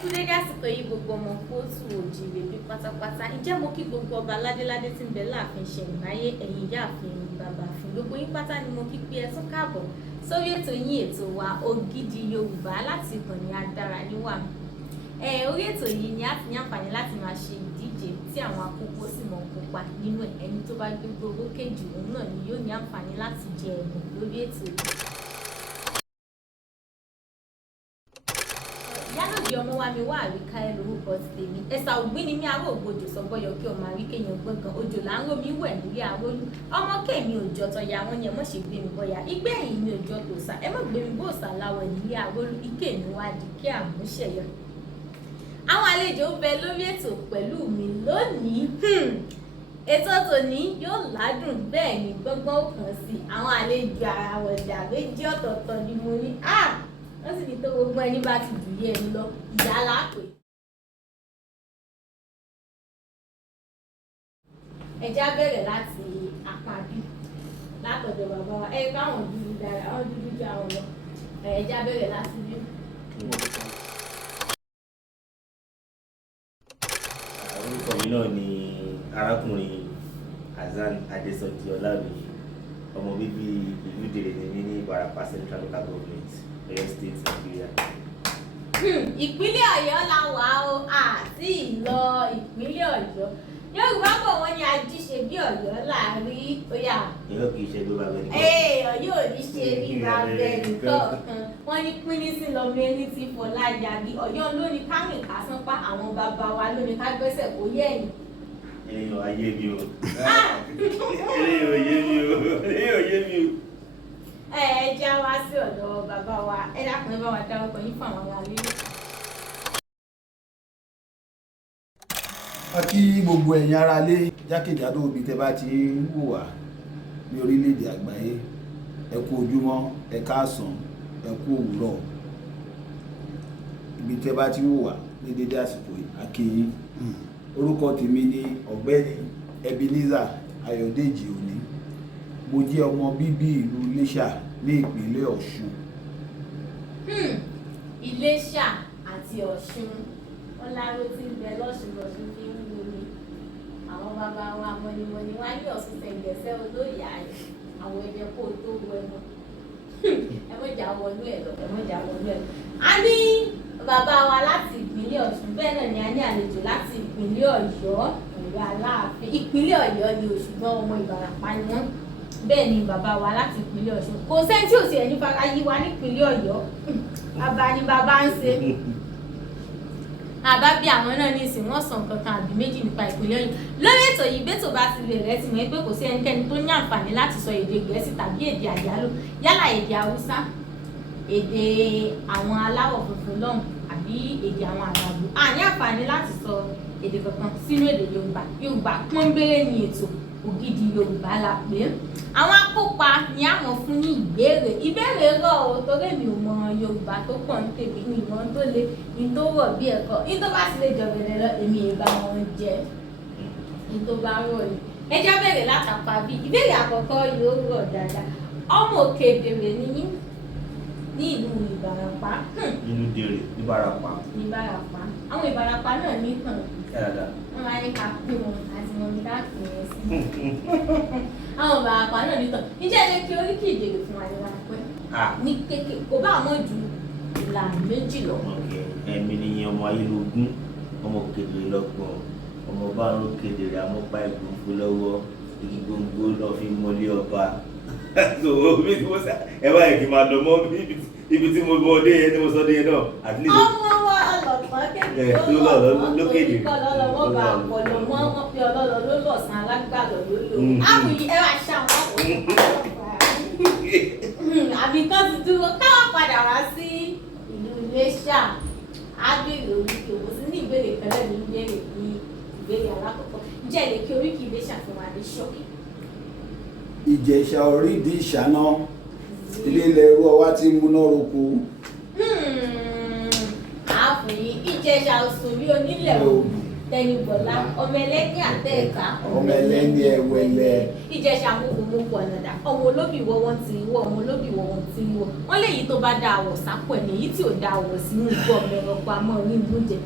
kú dédé àsìkò yìí gbogbo ọmọ kóòtù òjìrè bí pátápátá ǹjẹ́ mo kí gbogbo ọba ládéládé tí ń bẹ láàfin ṣẹ̀ǹbáyé ẹ̀yin ìyáàfin bàbáfin gbogbo yín pátá ni mo kí pé ẹ tún káàbọ̀ sórí ètò yín ètò wa Ògidì Yorùbá láti ìkànnì Adáraníwà. Orí ètò yìí ni a ti ní àǹfààní láti máa ṣe ìdíje tí àwọn akókó sì mọ̀ kópa nínú ẹ̀. Ẹni tó bá gbégbó owó kejì òun náà ni yóò ní àǹfààní láti jẹ ẹ̀bùn lórí ètò yìí. Ìyálòdè Ọmọwàmíwà Àríkè lórúkọ tèmi. Ẹ̀sà ògbín ni mí aró ògbójò sọgbọ́yọ kí ọmọ àríkè yan gbọ̀ngàn òjò là ń romi wẹ̀ nílé arólú. Ọmọ kèmi òjò tọ̀yà wọn ni ẹ mọ̀ ṣe gbé mi bọ́yà. Igbẹ́ ẹ̀yìn mi òjò tòṣà ẹ mọ̀ gbé mi bóòṣà láwọ̀ nílé arólú. Ike mi wá di kí àmúṣẹ̀yọ. Àwọn àlejò ń bẹ lórí ètò pẹ̀lú mi lónìí. Ètò tòní yóò ládùn bẹ́ẹ̀ ni gbọ́ngbọ́n ó kàn sí àwọn àlejò ara wọ̀jà méjì ọ̀tọ̀ọ̀tọ̀ ni mo ní. Wọ́n sì ní tó gbogbo ẹni bá ti dùn yé ẹni lọ ìyá lápè. Ẹja bẹ̀rẹ̀ láti apá bí látọ̀dọ̀ bàbá wa ẹ káwọn dúdú dára àwọn dúdú jẹ́ àwọn lọ. Ẹja bẹ̀rẹ̀ láti bí. Orúkọ mi náà ni arákùnrin Hasan Adésọjí Ọláwìyí, ọmọ bíbí ìlú Ìdèrè ni mí ní Ìbàràpá Central Local Government, Ọ̀yọ́ State, Nigeria. Ìpínlẹ̀ Ọ̀yọ́ la wà o àti ìlọ ìpínlẹ̀ Ọ̀yọ́. Yorùbá bọ̀ wọ́n ní ají ṣe bí Ọ̀yọ́ láàrin óyà. Ọ̀yọ́ kì í ṣe bí bàbá ẹnì kan. Ọ̀yọ́ ò ní ṣe bí bàbá ẹnì kọ̀ọ̀kan. Wọ́n ní pínísì lọ́mọ ẹni tí fọlá yagi. Ọ̀yọ́ ló ní kárìn kásán pa àwọn bàbá wa ló ní ká gbẹ́sẹ̀ kó yẹ ẹ̀yìn. Èèyàn ayé mi o. Èèyàn ayé mi o. Èèyàn ayé mi o. Ẹ jẹ́ wá sí ọ̀dọ̀ bàbá wa. Ẹ dákun ẹ bá wa dárúkọ yín fún àwọn ará ilé. A kí gbogbo ẹ̀yin ará lé jákèjádò ibi tẹ́ bá ti ń wò wá ní orílẹ̀-èdè àgbáyé. Ẹ kú ojúmọ́, ẹ káàsán, ẹ kú òwúrọ̀. Ibi tẹ́ bá ti ń wò wá ní dédé àsìkò yìí, a kí yín. Orúkọ tèmi ni Ọ̀gbẹ́ni Ebenezer Ayọ̀dèjì Òní. Mo jẹ́ ọmọ bíbí ìlú Iléṣà ní ìpínlẹ̀ Ọ̀ṣun. Iléṣà àti Ọ̀ṣun wọ́n láró tí ń bẹ lọ́ṣun lọ́ṣun fi ń wú ni àwọn bàbá wa mọ̀nìmọ̀nì wá ní Ọ̀ṣun tẹ̀gbẹ̀sẹ̀ olóyè ayé àwọn ẹ̀jẹ̀ kó tó wọ ẹ̀mọ́ ẹ mọ̀jà wọnú ẹ̀ lọ ẹ mọ̀jà wọnú ẹ̀ lọ. A ní bàbá wa láti ìpínlẹ̀ Ọ̀ṣun bẹ́ẹ̀ náà ni a ní àlejò láti ìpínlẹ̀ Ọ̀yọ́ Ọ̀yọ́ Aláàfin ìpínlẹ̀ Ọ̀yọ́ ni ṣùgbọ́n ọmọ Ìbàràpá ni wọ́n bẹ́ẹ̀ ni bàbá wa láti ìpínlẹ̀ Ọ̀ṣun kò sẹ́ni tí ò sí ẹni fara yí wa nípínlẹ̀ Ọ̀yọ́ bàbá ni bàbá ń ṣe àbá bí àwọn náà ní ìsìn wọn sàn kankan àbí méjì nípa ìpínlẹ̀ Ọ̀yọ́ lórí ètò yìí bẹ́tò bá ti bẹ̀rẹ̀ ti mọ̀ pé kò sí ẹnikẹ́ni tó ní àǹfààní láti sọ èdè Gẹ̀ẹ́sì tàbí èdè àyálò yálà èdè Haúsá èdè àwọn aláwọ̀ funfun lọ́hùn àbí èdè àwọn àgbàgbọ́ àní àǹfààní láti sọ èdè kankan sínú èdè Yorùbá pọ́nbélé ni ètò Ògidì Yorùbá la pè é. Àwọn akópa ni a mọ̀ fún ní ìbéèrè rọ̀ o torí mi ò mọ Yorùbá tó pọ̀ ní tèmi ní ìmọ̀ tó le ní tó rọ̀ bí ẹ̀kọ́ ní tó bá sì lè jọ bẹ̀rẹ̀ lọ èmi ìbá wọn jẹ ní tó bá rọ̀ ni. Ẹ já bẹ̀rẹ̀ látàpá bí ìbéèrè àkọ́kọ́ yóò rọ̀ dáadáa ọmọ òkè bèrè níyí ní ìlú Ìbàràpá. Ìlú Ìdèrè Ìbàràpá. Ìbàràpá àwọn Ìbàràpá náà ní kàn wọ́n máa ní ká pé wọn àti wọn ní káàkiri ẹ̀ sí. Àwọn Ìbàràpá náà ní tàn níjẹ́ ilé kí oríkì Ìdèrè fún wa ní ráńpẹ́ ní kéèké kò bá àwọn ju ìlànà méjì lọ. Ẹ̀mí ni ọmọ ayélujára ọmọ Òkèdèrè lọ́gbọ̀n ọmọ bárùn Òkèdèrè amọ́pá ìgbòǹgbò lọ́wọ́ igi gbòǹgbò lọ fi mọ́lé ọba. Ẹ bá yẹ kí n máa lọ mọ́ ibi tí mo bọ́ dé yẹn tí mo sọ dé yẹn náà at least. Ọmọ wa ọlọ́pàá kékeré lókèdè ọlọ́lọ́wọ́ bá ọpọlọ mọ́ wọn fi ọlọ́lọ́ ló lọ̀sán alágbàlọ́ ló lò. Àbùyí ẹ wá ṣàwọn àbí kan ti dúró káwọn padà wá sí ìlú Iléṣà ábèrè oríkì òwò sí ní ìbéèrè pẹ̀lẹ́ ní ìbéèrè ní ìbéèrè alákọ̀ọ́kọ́ jẹ́ ilé kí oríkì Iléṣà fún wa ní ṣọ́ọ̀kì. Ìjẹ̀ṣà orídìí ìṣáná ilé ilẹ̀ ẹrú ọwá tí ń múná roko. Àfòyí Ìjẹ̀ṣà òsùnrí onílẹ̀ òbí Tẹnigbọlá ọmọ ẹlẹ́ni àtẹ̀ẹ̀ká ọmọ ẹlẹ́ni ẹ̀wẹ̀lẹ̀. Ìjẹ̀ṣà mo pọ̀ nàdà ọmọ olóbì wọ wọn ti wọ ọmọ olóbì wọ wọn ti wọ wọn léyìí tó bá dá àwọ̀ sápò ẹ̀ èyí tí ò dá àwọ̀ sínú ìgbọ́ ọmọ ẹ̀rọ̀pọ̀ àmọ́ orí ìlú jẹ.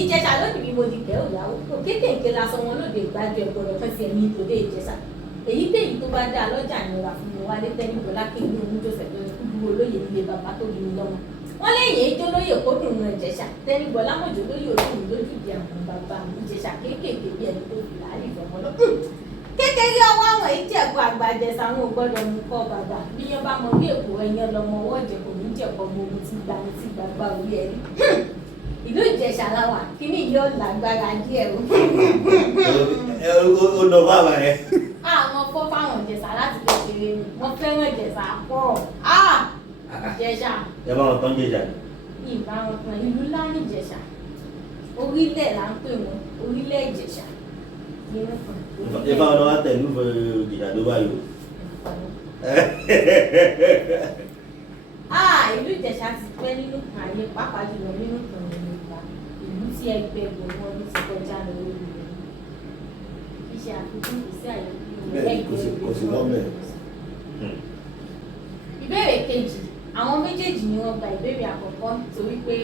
Ìjẹ̀ṣà lónìí bí mo di kẹ́ òyàwó kéékèèké lásán wọn lóde ìgbàjọ ẹ̀gbọ́dọ̀ fẹ́ sí ẹ̀mí ìtòdé Ìjẹ̀ṣà èyí téyìí tó bá dá lọ́jà ìnira fún mi wálé Tẹnigbọlá kí inú omi jọ́sẹ̀ tó dúró olóyè nílé bàbá tó bí mi lọ́mọ wọ́n léyìn ejò lóyè kó dùn ún Ìjẹ̀ṣà Tẹnigbọlá mọ̀jọ́ lóyè òdùn lójú ìdí àwọn bàbá mi Ìjẹ̀ṣà kéékèèké bí ẹni tó fi láàrín ìfọ̀mọ́ lọ. Kékeré ọwọ́ àwọn ìjẹ̀kọ àgbà Ìjẹ̀ṣà àwọn ò gbọ́dọ̀ mú kọ́ bàbá bí yẹn bá mọ bí èkó ẹyẹ lọmọ ọwọ́ ìjẹ̀kọ ní ìjẹ̀kọ mọ ohun tí gbà ní tí gbàgbà orí ẹni. Ìlú Ìjẹ̀ṣà làwà kíní yóò lágbára díẹ̀ o. Ó lọ bá wa yẹn. Àwọn fọ́ fáwọn Ìjẹ̀ṣà láti kékeré mi wọ́n fẹ́ràn Ìjẹ̀ṣà pọ̀. Ìjẹ̀ṣà. Ẹ bá wọn tán Ìjẹ̀ṣà. Ìbá wọn kan ìlú ńlá ní Ìjẹ̀ṣà orílẹ̀ là ń pè wọ́n orílẹ̀ Ìjẹ̀ṣà nínú kan. Ẹ bá wọn lọ wá tẹ̀lú Ìjẹ̀ṣà tó bá yọ. Ìlú Ìjẹ̀ṣà ti pẹ́ nínú kan ayé pàápàá jùlọ nínú kan Yorùbá ìlú tí ẹgbẹ́ gbogbo ọdún ti kọjá lọ lórí rẹ̀ iṣẹ́ àfikún kò sí àyè kò sí lọ́bẹ̀. Ìbéèrè kejì àwọn méjèèjì ni wọ́n gba ìbéèrè àkọ́kọ́ torí pé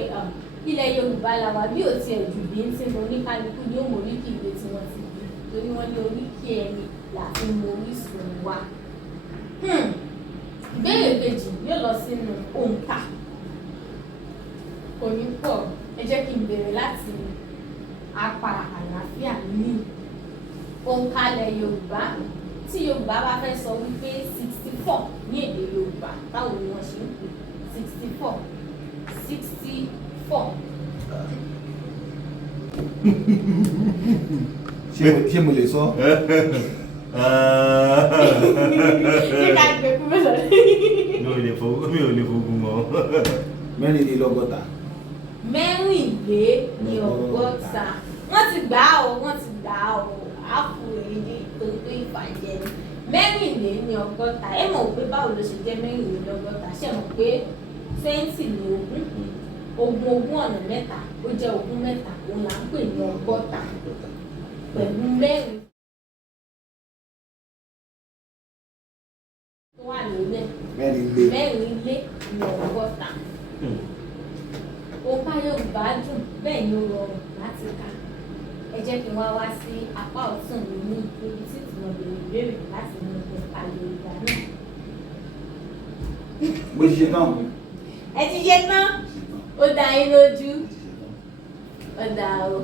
ilẹ̀ Yorùbá la wà bí ò tiẹ̀ jù bí ń tí mo ní kálukú ní òmò oríkì ìwé tí wọ́n ti bí torí wọ́n ní oríkì ẹni láti mọ orísun wa. Ìbéèrè kejì yóò lọ sínú òǹkà kò ní pọ̀ ẹ jẹ́ kí n bẹ̀rẹ̀ láti apá àlàáfíà ní òǹkà ilẹ̀ Yorùbá tí Yorùbá bá fẹ́ sọ wípé 64 ní èdè Yorùbá báwo ni wọ́n ṣe ń pè 64 ṣé mo lè sọ. Ṣé ká gbé kúrò lọ? Mi ò lè fogun mọ́. Mẹ́rìnlélọ́gọ́ta. Mẹ́rìnlélọ́gọ́ta wọ́n ti gbà á o àpò èyí tó gbé ìbàjẹ́ ni mẹ́rìnlélọ́gọ́ta ẹ mọ̀ pé báwo ló ṣe jẹ́ mẹ́rìnlélọ́gọ́ta ṣe mọ̀ pé 20 ní ogún ọ̀nà mẹ́ta ó jẹ́ ogún mẹ́ta òun là ń pè ní ọgọ́ta pẹ̀lú mẹ́rin tó wà lórí mẹ́rìnlé ní ọgọ́ta. Òǹkà Yorùbá dùn bẹ́ẹ̀ ni ó rọrùn láti kà ẹ jẹ́ kí wọ́n wá sí apá ọ̀tún mi ní ibi tí ìtumọ̀ bèrè ìbéèrè láti mú òǹkà Yorùbá náà. Mo ti ṣe tán. Ẹ ti ṣe tán ó dá yín lójú ó dá o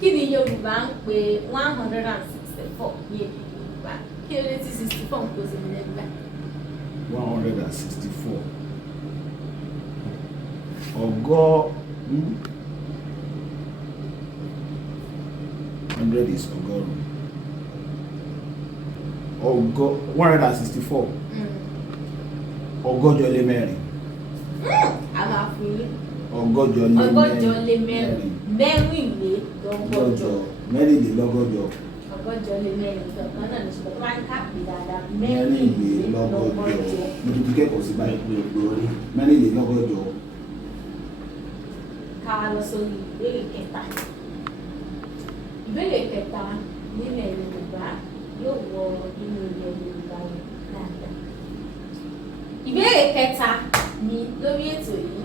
kí ni Yorùbá ń pè 164 ní èdè Yorùbá kí ló dé tí 64 ń kó sí mi lẹ́gbàá. 164 100 is ọgọ́rùn. 164 ọgọ́jọ lé mẹ́rin. A máa fún yín. Ọgọ́jọ lé mẹ́rin. Mẹ́rìnlélọ́gọ́jọ. Mẹ́rìnlélọ́gọ́jọ. Ọgọ́jọ lé mẹ́rin lọ́kàn náà ní ṣùgbọ́n tó bá ń káàpì dáadáa mẹ́rìnlélọ́gọ́jọ. Mo ti kẹ́kọ̀ọ́ sí báyìí. Mẹ́rìnlélọ́gọ́jọ. Ká wá lọ sórí ìbéèrè kẹta. Ìbéèrè kẹta nílẹ̀ Yorùbá yóò wọ inú ilẹ̀ Yorùbá yẹn dáadáa. Ìbéèrè kẹta ni lórí ètò yìí.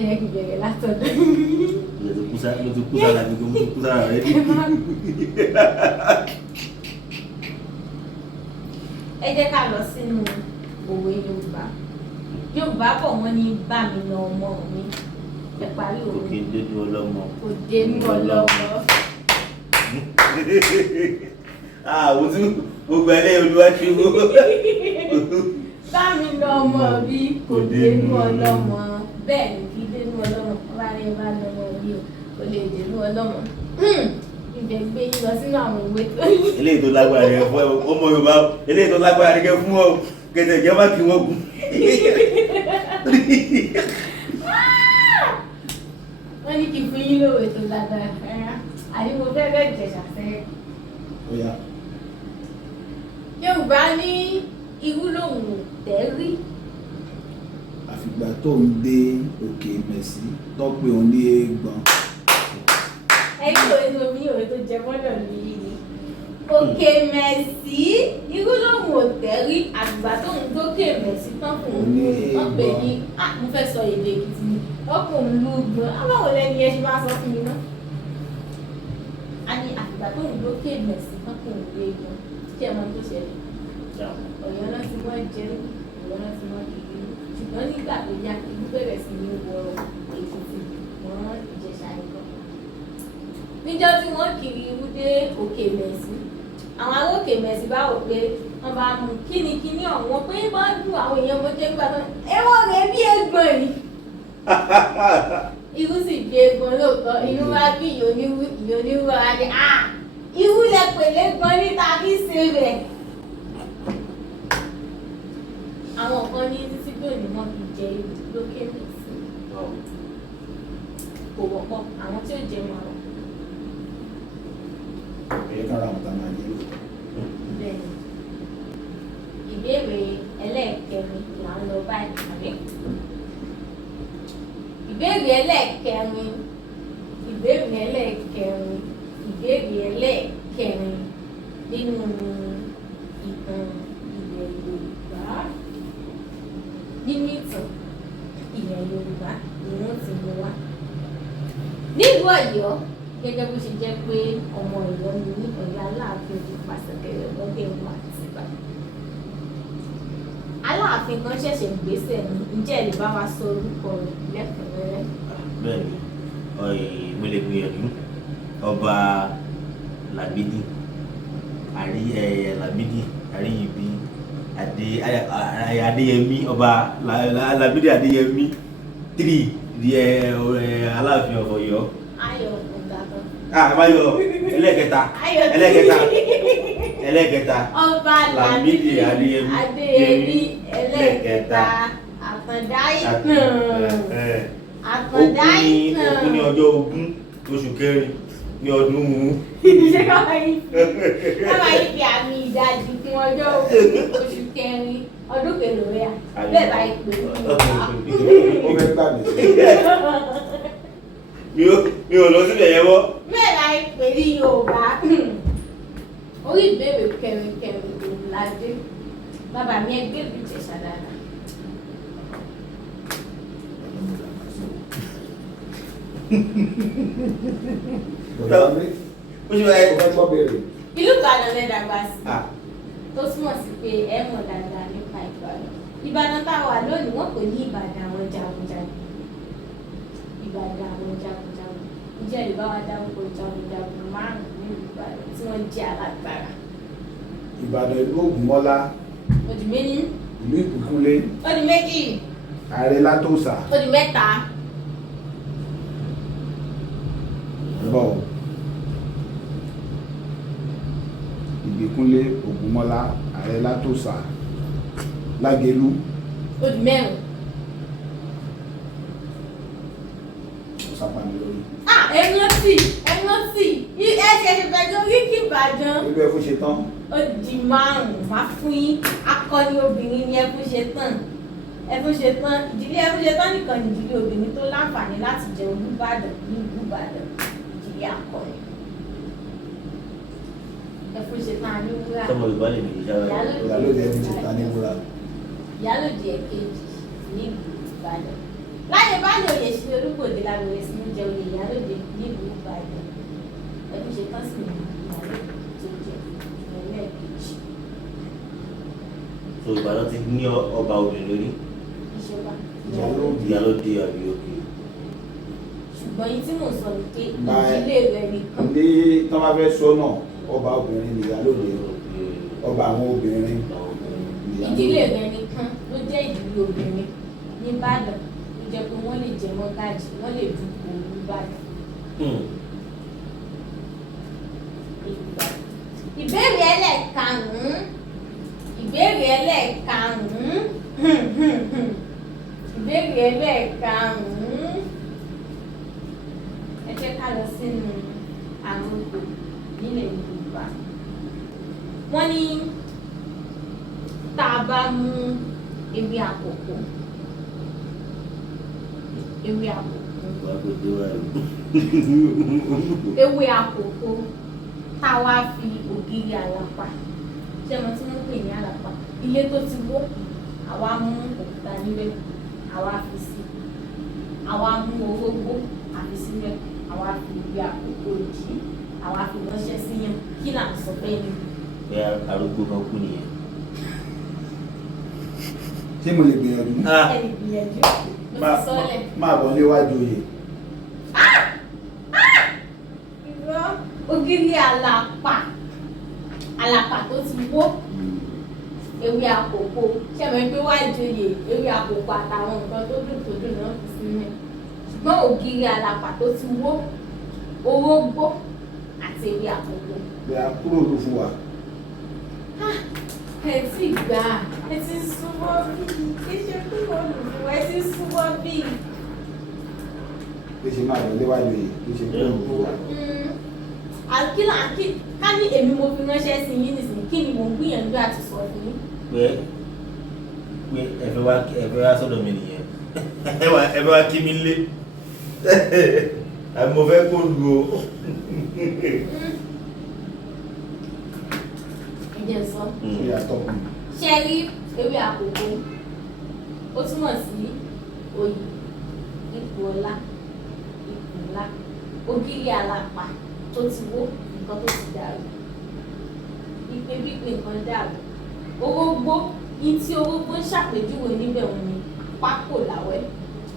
Ẹ kì í bẹ̀rẹ̀ látọ̀dọ̀. Mo ti kú sára ní mo ti kú sára rẹ. Ẹ jẹ́ ká lọ sínú òwe Yorùbá. Yorùbá bọ̀ wọ́n ní bá mi na ọmọ mi. Ẹ parí òwe. Kò kí n dénú ọlọ́mọ. Kò dénú ọlọ́mọ. Àwọn tí gbogbo ẹlẹ́yìn olúwájú. Bá mi na ọmọ mi kò dénú ọlọ́mọ. Bẹ́ẹ̀ ni kì í dénú ọlọ́mọ. Bá ní bá lọ́mọ mi o kò lè dénú ọlọ́mọ. Ìbẹ̀ gbé yín lọ sínú àwọn ìwé tó yí. Eléyìí tó lágbára rẹ fún ọmọ Yorùbá eléyìí tó lágbára rẹ fún ọ kẹtẹ ìjọba kí wọ́n kú. Wọ́n ní kí n fún yín lóòwe tó lágbára. Àní mo fẹ́ bẹ́ẹ̀ Ìjẹ̀ṣà sẹ́yìn. Yorùbá ní irú lòun ò tẹ́rí. Àfìgbà tó ń dé òkè mẹ̀sí tọ́pẹ́ òun ní eégbọn. ẹ̀yin òwe tó mi òwe tó jẹ mọ́dọ̀ mi yìí ni òkè mẹ̀sí irú lòun ò tẹ́rí àgbà tó ń dókè mẹ̀sí tán kò ń lù wọ́n pè ní mo fẹ́ sọ èdè Èkìtì ni ọkùn ń lù gbọ́n báwo lẹ́ni ẹ ṣe máa sọ fún mi náà a ní àgbà tó ń dókè mẹ̀sí tán kò ń lù gbọ́n kí ẹ mọ tó ṣẹlẹ̀ Ọ̀yọ́ náà ti wọ́n jẹ́ Ọ̀yọ́ náà ti wọ́n kiri ṣùgbọ́n nígbà tó yá ìlú bẹ̀rẹ̀ sí ní wọ Èkìtì wọ́n Ìjẹ̀ṣà nìkan níjọ́ tí wọ́n kiri irú dé òkè mẹ̀sí àwọn ará òkè mẹ̀sí bá wò pé wọ́n bá mú kíni ọ̀hún pé bá dùn àwọn èèyàn mọ́ jẹ́ gbà tán ẹ̀wọ̀n rẹ̀ bí egbọn yìí irú sì bí egbọn lóòótọ́ inú wá bí ìyóníwú ara jẹ́ irú lẹ pèlè gan níta kí ṣe rẹ̀ àwọn kan ní títí lónìí wọ́n fi jẹ irú lókè mẹ̀sí kò wọ́pọ̀ àwọn tí ó jẹun àwọn. Kára àwọn tá a máa jẹ́ lò. Bẹ́ẹ̀ni ìbéèrè ẹlẹ́ẹ̀kẹrin là ń lọ báyìí àbí ìbéèrè ẹlẹ́ẹ̀kẹrin nínú ìtàn ilẹ̀ Yorùbá nínú ìtàn ilẹ̀ Yorùbá ni wọ́n ti mú wá nílùú Ọ̀yọ́ gẹ́gẹ́ bó ṣe jẹ́ pé ọmọ Ọ̀yọ́ ni ní Ọ̀yọ́ Aláàfin ti pàṣẹ kẹrẹ lọ́gbẹ̀ wọn àti síbà. Aláàfin kan ṣẹ̀ṣẹ̀ gbéṣẹ̀ ní ǹjẹ́ ẹ lè bá wa sọ orúkọ rẹ̀ lẹ́kùnrẹ́rẹ́. Bẹ́ẹ̀ni mo lè gbìyànjú ọba Lámídì Àríyìbí Adéyẹmí ọba Lámídì Adéyẹmí 3 di Aláàfin of Ọ̀yọ́. Ayọ̀ Àbáyọ ẹlẹ́kẹta ọba Lámídì Adéyẹmí ẹlẹ́kẹta Àtàndá ìtàn òkú ní ọjọ́ ogún oṣù kẹrin ní ọdún ṣé káwá yìí fi àmì ìdajì fún ọjọ́ ogún oṣù kẹrin ọdún kẹlòmíà bẹ́ẹ̀ bá ìpè ó fẹ́ gbà mí sí. mi ò lọ sílẹ̀ yẹn wọ́. bẹ́ẹ̀ la ìpè ní Yorùbá orí ìbéèrè kẹrin òun la dé bàbá mi ẹgbẹ́ ìlú Ìjẹ̀ṣà dáadáa. Ìlú Ìbàdàn lẹ dàgbà sí tó túmọ̀ sí pé ẹ mọ̀ dáadáa nípa Ìbàdàn. Ìbàdàn táwa lónìí wọ́n kò ní Ìbàdàn àwọn jagunjagun. Ìbàdàn àwọn jagunjagun ǹjẹ́ ìbá wa dárúkọ jagunjagun márùn-ún ní Ìbàdàn tí wọ́n jẹ́ alágbára. Ìbàdàn ìlú Ògúnmọ́lá. Ó di méní. Ìlú Ìbíkúnlé. Ó di méjì. Ààrẹ Látòsà. Ó di mẹ́ta. Bọ̀ Ìbíkúnlé Ògúnmọ́lá Ààrẹ Látòsà Lágelú. Ó di mẹ́rin. Sápá mi lórí. Ẹ̀yán sì ẹ ṣẹ̀ṣẹ̀ bẹ̀rẹ̀ orí kí Ìbàdàn. Ilé ẹ̀fọ́ ṣe tán. Ó di márùn-ún wá fún yín akọni obìnrin ni ẹkún ṣe tán ìdílé ẹkún ṣe tán nìkan ní ìdílé obìnrin tó láǹfààní láti jẹ Olúbàdàn ní ìlú Ìbàdàn ìdílé akọni ẹkún ṣe tán ní wúrà Ìyálóde ẹni ṣe tán ní wúrà. Ìyálóde ẹ̀kejì ní ìlú Ìbàdàn láyé báyìí oyè sí Olúbòde lábẹ́rẹ́ sí ní jẹ oyè Ìyálóde ní ìlú Ìbàdàn ẹkún ṣe tán sí ní Ìyálóde tó jẹ ẹlẹ́ẹ̀kejì. So Ìbàdàn ti ní ọba obìnrin lórí. Ìyálóde àbí òkè. Ṣùgbọ́n yìí tí mò ń sọ ni pé ìdílé rẹ̀ nìkan. Ní tán bá fẹ́ sọ náà ọba obìnrin ni Ìyálóde ọba àwọn obìnrin. Ìdílé rẹ̀ nìkan ló jẹ́ ìdílé obìnrin ní Ìbàdàn ló jẹ́ pé wọ́n lè jẹ mọ́gájì wọ́n lè dúpọ̀ Olúbàdàn. Ìbéèrè ẹlẹ́ẹ̀karùn-ún ẹ jẹ́ ká lọ sínú àròkọ nílẹ̀ Yorùbá. Wọ́n ní tá a bá mú ewé àkókò ewé àkókò. wà á kó dé wà ló. Ewé àkókò tá a wá fi ògiri àlàpà ṣé mo tí wọ́n pè ní àlàpà ilé tó ti wó àwa mú òkúta níbẹ̀ àwa fi sí àwa mú orógbó àfi síbẹ̀ àwa fi ìwé àkókò jì àwa fi ránṣẹ́ síyàn kí là ń sọ bẹ́ẹ̀ ni. ẹ arúgbó kan kú nìyẹn. ṣé mo lè gbìyànjú? ẹni gbìyànjú ló ti sọ́lẹ̀. máa bọ̀ níwájú oyè. irọ́ ògiri àlàpà àlàpà tó ti wó ewé àkókò ṣẹ̀mọ̀ pé wá ìjòyè ewé àkókò àtàwọn nǹkan tó dùn náà fi sílẹ̀ ṣùgbọ́n ògiri àlàpà tó ti wó orógbó àti ewé àkókò. bí a kúrò ló fún wa. ẹ ti gbà ẹ ti súnmọ́ bí kí ṣe pé wọ́n lù fún ẹ ti súnmọ́ bí. bí ṣe máa bọ̀ níwájú oyè bí ṣe kúrò ló fún wa. ká ní èmi mo fi ránṣẹ́ sí yín nísìnyí kí ni mo ń gbìyànjú àti sọ fún yín. pé ẹ fẹ́ wá sọ́dọ̀ mi nìyẹn ẹ fẹ́ wá kí mi lé àbí mo fẹ́ kó lu o. ẹ jẹ́ sọ. ṣe rí ewé àkókò ó túmọ̀ sí oyè ipò ọlá ipò ńlá ògiri àlàpà tó ti wó nǹkan tó ti dàrú ìpè pípé nǹkan dàrú orógbó ní tí orógbó ń ṣàpèjúwe níbẹ̀ wọn ni pákó làwẹ́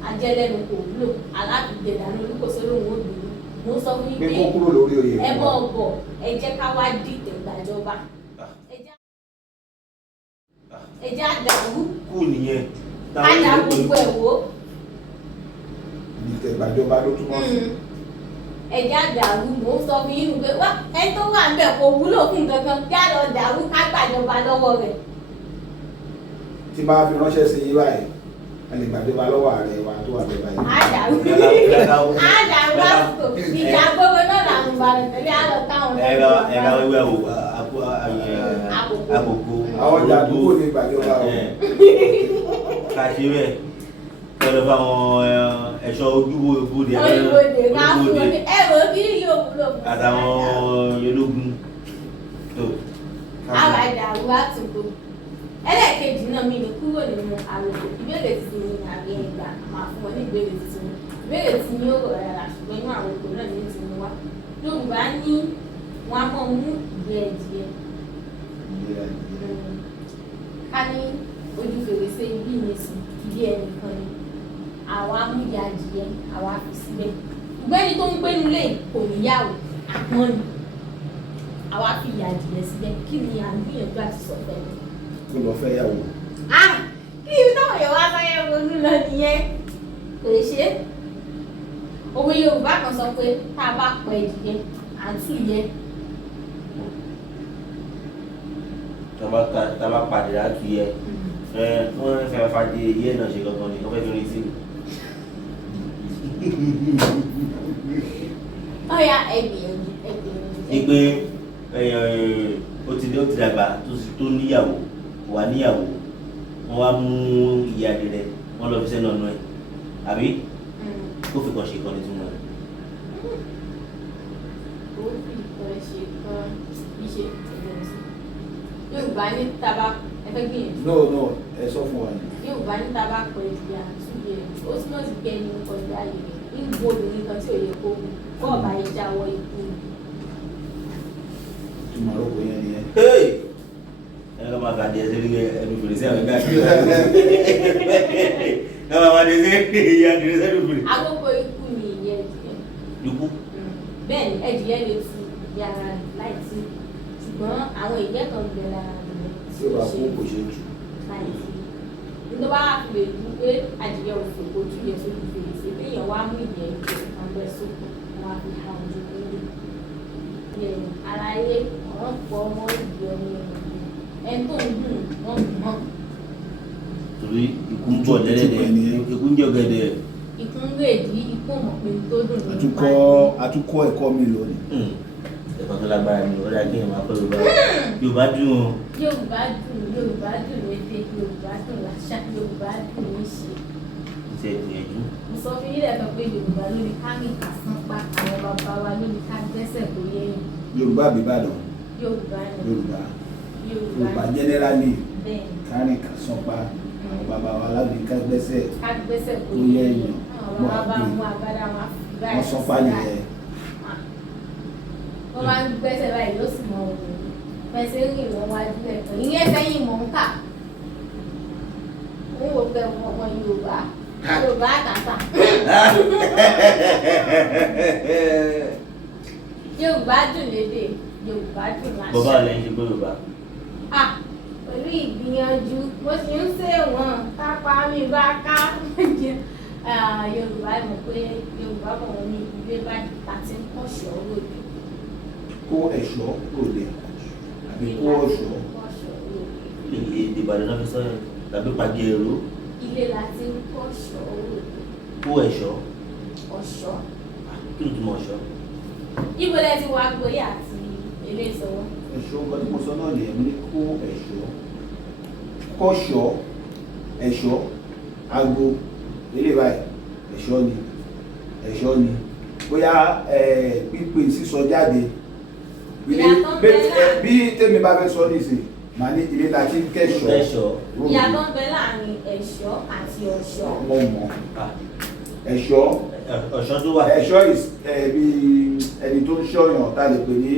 ajẹ́lẹ́nu kò wúlò alábìjẹ̀dánù olùkóso lòun ò dùn mo sọ fún yín pé kó kúrò lórí oyè ẹ bọ̀ ọ̀bọ̀ ẹ jẹ́ ká wá dìtẹ̀ gbàjọba ẹ jẹ́ àdàrú kú nìyẹn. àdàrú gbogbo ẹ̀ wò. dìtẹ̀ gbàjọba ló túmọ̀ sí. ẹ jẹ́ àdàrú mo sọ fún yín pé wá ẹ tó wà ń bẹ̀ kò wúlò fún kankan já lọ dàrú ká gbàjọba lọ́wọ́ rẹ̀. tí bá fi ránṣẹ́ sí yín báyìí a lè gbàjọba lọ́wọ́ ààrẹ wa tó wà bẹ́ẹ̀ báyìí. àdàrú àsìkò ìjà gbogbo náà làwọn ìbàdàn tẹ̀lé àlọ́ táwọn ẹ̀ka wíwẹ̀ wò àkókò. àwọn ọjà àdúgbò ní gbàjọba o. kàṣí rẹ̀ pẹ̀lú fáwọn ẹ̀ṣọ́ ojúbọ ìbòdè olùbòdè ká fún un ẹ̀rọ kí yóò wúlò fún un. àtàwọn ológun tó. àwọn àdàrú àtúntò ẹlẹ́ẹ̀kejì náà mi ní kúrò nínú àròkò ìbéèrè tí mi àgbẹ̀ ìgbà máa fún wọn ní ìbéèrè tuntun ìbéèrè tí mi ó rọ̀ rárá ṣùgbọ́n inú àròkò náà ní ti mú wá Yorùbá ní wọn á mọ̀ mú ìgbẹ́ ẹ̀dìyẹ ká ní ojú fèrèsé ibi ìyẹsì ibi ẹnìkan ni àwa amúyẹ adìyẹ àwa fi síbẹ̀ ìgbẹ́ni tó ń gbénu lé kò níyàwó àpọ́n ni àwa fi ìyà adìyẹ síbẹ̀ kí ni à ń gbìyànjú àti sọ fẹ́ mi. kó lọ fẹ́ yàwó. kí ni táwọn èèyàn wá sáyẹ ronú lọ nìyẹn kò lè ṣe é òwe Yorùbá kan sọ pé tá a bá pẹ ìdíyẹ àǹtí yẹ. tá a bá pàdé láti yẹ wọ́n fẹ́ fàdé iye náà ṣe gangan ni wọ́n fẹ́ fi rí sí. ọ̀ya ẹgbìyànjú. ní pé ó ti dàgbà tó níyàwó wà níyàwó wọ́n wá mú ìyá rẹ̀ wọ́n lọ fi sẹ́nu ọ̀nà ẹ̀ àbí kó fi kàn ṣe kan ní túmọ̀ rẹ̀. ó fi kàn ṣe kan iṣẹ́ Yorùbá ní tábà ẹ fẹ́ gbìyànjú. no ẹ sọ fún wa ni. Yorùbá ní tábà pẹ ìdíyẹ àtúnyẹ ó túmọ̀ sí pé ẹni kọjá yìí ń gbó obìnrin kan tí ò yẹ kó kó ọ̀bà yẹn jáwọ́ ikú. túmọ̀ àròkọ yẹn nìyẹn. ẹ lọ́ máa kàdé ẹsẹ̀ ní ẹnu fèrèsé àwọn ẹgbẹ́ àti ẹ máa máa dé sí ìyá àdìrẹ sẹ́nu fèrè. Àkókò ikú ni ìyẹn ẹ̀dìyẹ. Ikú. Bẹ́ẹ̀ ni ẹ̀dìyẹ lè tu ìyá ara rẹ̀ láì tí ṣùgbọ́n àwọn ìyẹ́ kan gbẹ lára rẹ̀ tí ó bá kú kò ṣe jù. láì tí nítorí wá lè dú pé adìyẹ òfò ojú yẹ sójú fèrèsé téèyàn wá mú ìyẹ́ ìjẹ àgbẹ̀ sókè wọn á fi ha ojú kúrò. Yẹn aráyé wọn pọ̀ ọmọ ìgbé ọmọ ẹni tó ń dùn wọn mọ̀. Torí ikú ń bọ̀ lẹ́lẹ́dẹ̀ ikú ń jẹ́ ọ̀gẹ̀dẹ̀. Ikú ń rèdí ikú mọ̀ pé tó dùn ní àtúkọ́ ẹ̀kọ́ mi lónìí. Ẹ̀kọ́ tó lágbára ni ó dá kí èèyàn máa kọ́ Yorùbá dùn o. Yorùbá dùn lédè Yorùbá dùn láṣà Yorùbá dùn ní ṣe. Iṣẹ́ ìgbìyànjú. sọ fún yín lẹ́ẹ̀kan pé Yorùbá ló ní ká rìn ká sánpá, àwọn bàbá wa ló ní ká gbẹ́sẹ̀ kó yẹ̀yìn. Yorùbá àbí Ìbàdàn? Yorùbá ni. Yorùbá generally bẹ́ẹ̀ ni. ká rìn ká sánpá, àwọn bàbá wa ló ní ká gbẹ́sẹ̀ kó kó yẹ̀yìn. àwọn bàbá mú agbádá wọn fi báyìí. Wọ́n sánpá nìyẹn. Wọ́n máa ń gbẹ́sẹ̀ báyìí yóò sì mọ òun fẹsẹ̀ rìn lọ wájú ẹ̀kọ́ ìyẹn sẹ́yìn mọ̀ ń kà ń wò pé ọmọ Yorùbá àtàtà Yorùbá dùn lédè, Yorùbá dùn láṣẹ. bọ́bá ọ̀lẹ́ ń ṣe gbọ́ Yorùbá. Pẹ̀lú ìgbìyànjú mo sì ń ṣe wọ́n tápá mi bá ká Yorùbá mọ̀ pé Yorùbá bọ̀ wọ́n ní ilé báyìí àti ń kọ́ ṣọ́ lóde. Kó ẹ̀ṣọ́ lóde àbí kó ọ̀ṣọ́. Ilé Ìbàdàn náà fi sọ́yìn tàbí pàgẹ́ èrò. Ilé la ti ń kọ́ ṣọ́ lóde. Kó ẹ̀ṣọ́. Ọ̀ṣọ́. Kí ló túmọ̀ ọ̀ṣọ́? Ibo lẹ ti wá gbóyè àti ilé ìsọwọ́. Ẹ̀ṣọ́ nǹkan tí mo sọ náà nìyẹn, mo ní kó ẹ̀ṣọ́. Kọ́ṣọ́, ẹ̀ṣọ́, ago, ilé báyìí, ẹ̀ṣọ́ ni. Bóyá pípé sísọ jáde. Bí tèmi bá fẹ́ sọ nísìnyí, màá ní ilé la ti ń kẹ́ṣọ́. Ìyàtọ̀ ń bẹ láàrin ẹ̀ṣọ́ àti ọ̀ṣọ́. Mo mọ̀. Ẹ̀ṣọ́. Ọ̀ṣọ́ tó wà. Ẹ̀ṣọ́ is bí ẹni tó ń ṣọ́yàn tá a lè pè ní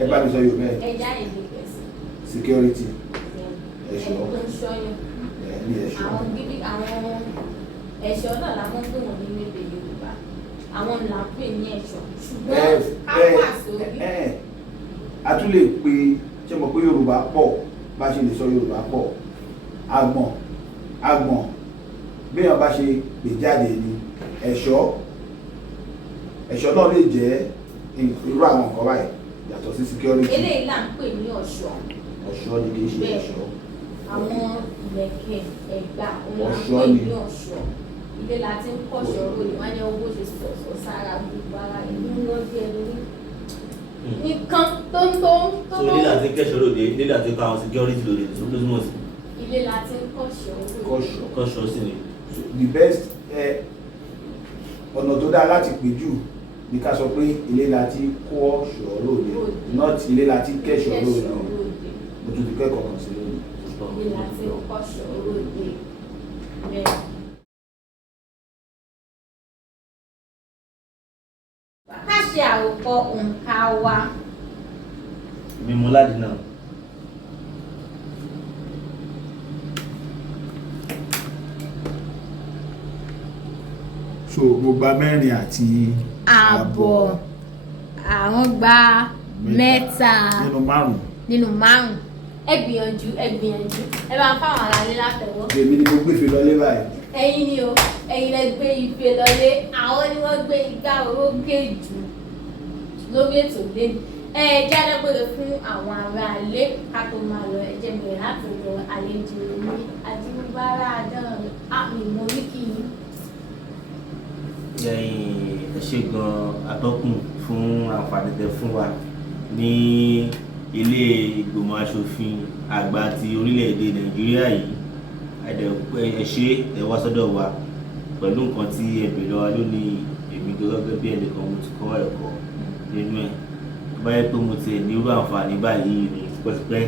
ẹ bá mi sọ Yorùbá ẹ̀. Ẹja èdè Gẹ̀ẹ́sì. Security. Ẹ̀ṣọ́. Ẹni tó ń ṣọ́yàn. Ní ẹ̀ṣọ́. Àwọn ẹ̀ṣọ́ náà la mọ̀ pé wọ́n ní lédè Yorùbá. Àwọn là ń pè ní ẹ̀ṣọ́. Ṣùgbọ́n káwà sórí. A tún lè pe ṣé mo pé Yorùbá pọ̀ bá ṣe lè sọ Yorùbá pọ̀. Agbọ̀n béèyàn bá ṣe pè jáde ní ẹ̀ṣọ́ náà lè jẹ́ irú àwọn nǹkan báyìí yàtọ̀ sí security. Eléyìí là ń pè ní ọ̀ṣọ́. Ọ̀ṣọ́ ni kì í ṣe ẹ̀ṣọ́. Àwọn ìlẹ̀kẹ̀ ẹ̀gbà òun là ń Ọ̀ṣọ́ pè ni. ní ọ̀ṣọ́. Ilé la ti ń kọ́ṣọ́ lónìí wọ́n á ní owó ṣe sọ̀sọ̀ sára gbogbo ara ìlú wọn bí ẹni nǹkan tó. So ilé láti kẹ́ṣọ́ lóde, ilé láti kọ́ àwọn security lóde tó ló túmọ̀ sí. Ilé la ti ń kọ́ṣọ́ lónìí. Kọ́ṣọ́ sí ni. The best ọ̀nà tó dáa láti pè jù ní ká sọ pé ilé la ti kọ́ ọ̀ṣọ́ lóde, not ilé la ti kẹ́ṣọ́ lóde. Mo tún ti kẹ́kọ̀ọ́ kan sí lónìí. Ilé la ti ń kọ́ṣọ́ lóde. Ká ṣe àròkọ òǹkà wa. Mímú láti náà. So mo gba mẹ́rin àti àbọ̀ àwọn gba mẹ́ta nínú márùn-ún. Ẹ gbìyànjú ẹ bá ń fáwọn ará ilé látẹ̀wọ́. Èmi ni mo gbé ife lọlé báyìí. Ẹ̀yin ni o, ẹ̀yin lẹ gbé ife lọlé, àwọn ni wọ́n gbé igbá orókè jù lórí ètò lẹ́nu. Ẹ jẹ́ adágbére fún àwọn ará ilé ká tó máa lọ. Ẹ jẹ́ bẹ̀rẹ̀ láti lọ àlejò mi Adébára Adán àmì ìmọ̀ríkì yìí. Ẹ ṣé gan atọ́kùn fún àǹfààní tẹ́ fún wa ní ilé ìgbìmọ̀ aṣòfin àgbà ti orílẹ̀-èdè Nàìjíríà yìí. Ẹ ṣé ẹ wá sọ́dọ̀ wa pẹ̀lú nǹkan tí ẹ bèèrè lọ́wọ́ lónìí. Èmi gẹ́gẹ́ bí ẹnìkan mo ti kọ́ ẹ̀kọ́ nínú ẹ̀. Báyẹ̀ pé mo ti ní irú àǹfààní báyìí ní pẹ́pẹ́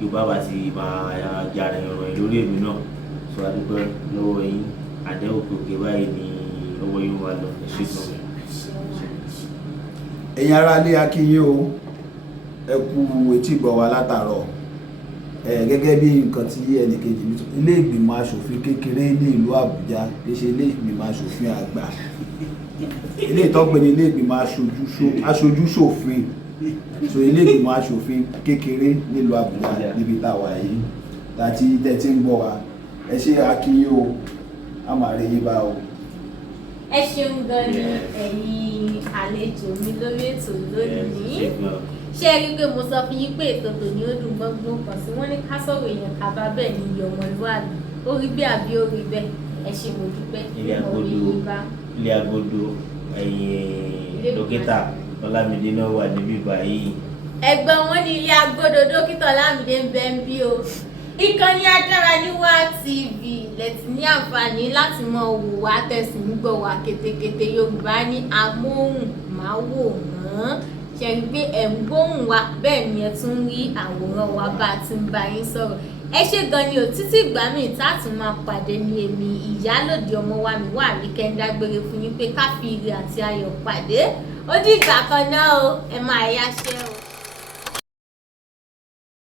Yorùbá bá ti máa jàrà ìrìn lórí èmi náà. Sọ adúpẹ́ lọ́wọ́ yín. Òkè báyìí ni ọwọ́ yóò wá lọ. Ẹ ṣé gan. Ẹ̀yin ará ilé a kí yín o, ẹ kú etí gbọ́ wa látàárọ̀. Gẹ́gẹ́ bí nǹkan tí ẹnìkejì mi sọ, ilé ìgbìmọ̀ aṣòfin kékeré ní ìlú Àbújá kì í ṣe ilé ìgbìmọ̀ aṣòfin àgbà. Ilé ìtọ́gbẹ́ ní ilé ìgbìmọ̀ aṣojú ṣòfin. So ilé ìgbìmọ̀ aṣòfin kékeré nílùú Àbújá níbi táwa yìí láti tẹ́tí ń gbọ́ wa. Ẹ ṣé a kí yín o, a máa rí yín bá o. Ẹ ṣeun gan ni ẹ̀yin àlejò mi lórí ètò lónìí. Ṣé ẹ rí pé mo sọ fún yín pé ètò tòní ó dùn gbọ́ngbọ́n kan sí wọ́n ní ká sọ̀rọ̀ èèyàn ká bá bẹ́ẹ̀ ní iye ọmọlúwàbí. Ó rí bí àbí ó rí bẹ́ẹ̀. Ẹ ṣé mo dúpẹ́. Ilé agodo ẹ̀yin dókítà Ọlámídé náà wà níbí báyìí. Ẹ̀gbọ́n wọn ní ilé agodo dókítà Ọlámídé ń bẹ ń bí o. ìkànnì adára ní YORÀBÁ TV lẹ́tì ní àǹfààní láti mọ wò wá tẹ̀sí ń gbọ́ wá kétékété Yorùbá ní amóhùnmáwòrán ṣe rí pé ẹ̀ ń gbóhùn wa bẹ́ẹ̀ ni ẹ tún rí àwòrán wa bá a ti ń bá yín sọ̀rọ̀ ẹ ṣé gan ni ò títí ìgbà míì táàtù máa pàdé ní èmi Ìyálóde Ọmọwàmíwà Àríkẹ́ ń dágbére fún yín pé ká fi ire àti ayọ̀ pàdé ó dìgbà kan náà o ẹ máa yáṣẹ́ o.